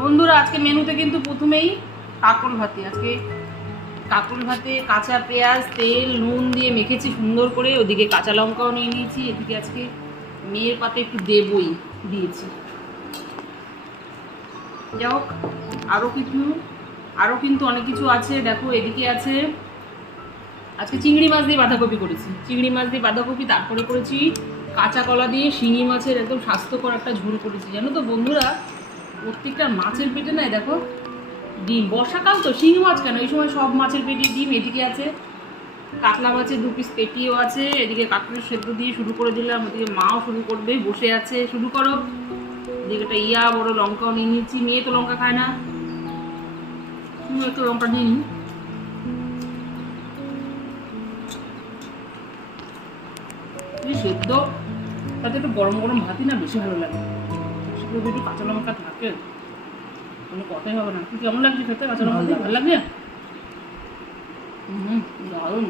বন্ধুরা আজকে মেনুতে কিন্তু প্রথমেই কাঁকরোল ভাতি। আজকে কাঁকরোল ভাতে কাঁচা পেঁয়াজ তেল নুন দিয়ে মেখেছি সুন্দর করে, ওদিকে কাঁচা লঙ্কাও নিয়ে নিয়েছি, এদিকে আজকে মেয়ের পাতে একটু দেবই দিয়েছি। যাই হোক, আরও কিন্তু অনেক কিছু আছে। দেখো এদিকে আছে আজকে চিংড়ি মাছ দিয়ে বাঁধাকপি করেছি, চিংড়ি মাছ দিয়ে বাঁধাকপি, তারপরে করেছি কাঁচা কলা দিয়ে শিঙি মাছের একদম স্বাস্থ্যকর একটা ঝোল করেছি। জানো তো বন্ধুরা, প্রত্যেকটা মাছের পেটে নাই দেখো ডিম। বর্ষাকাল তো শিঙি মাছ কেন, এই সময় সব মাছের পেটে ডিম। এদিকে আছে কাতলা মাছের 2 পিস পেটিও আছে, এদিকে কাঁকড়ের সেদ্ধ দিয়ে শুরু করে দিলাম, ওদিকে মাও শুরু করবে, বসে আছে, শুরু করো। এদিকে একটা বড় লঙ্কাও নিয়ে নিচ্ছি, মেয়ে তো লঙ্কা খায় না, একটু লঙ্কা দিয়ে নিই। সেদ্ধ তাতে একটু গরম গরম ভাতই না বেশি ভালো লাগে, সেগুলো একটু কাঁচা লঙ্কা থাকে, কোনো কথাই হবে না। কেমন লাগছে খেতে? কাঁচা লঙ্কা দিয়ে ভালো লাগছে? দারুণ।